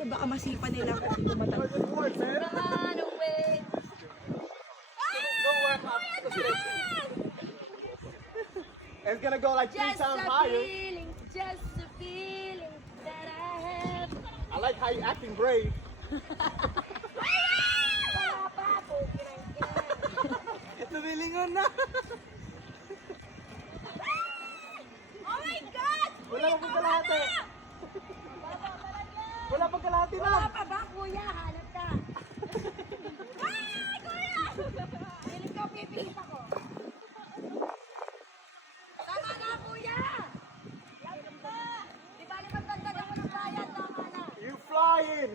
kasi baka masipa nila kung tumatak. Run away. It's gonna go like 3 Just times a higher. feeling, just a feeling that I have. I like how you acting brave. Wala pa po, kinang-kinang. Lumilingon na. Oh my God! Wala pa pagkalahati. Wala pagkalahati na. Wala pa ba, kuya? Hanap ka. Ay, kuya! Piling ko, pipilit ako. Tama na, kuya! Yan ba? Di ba naman tagdagan mo ng bayan? Tama na. You flying.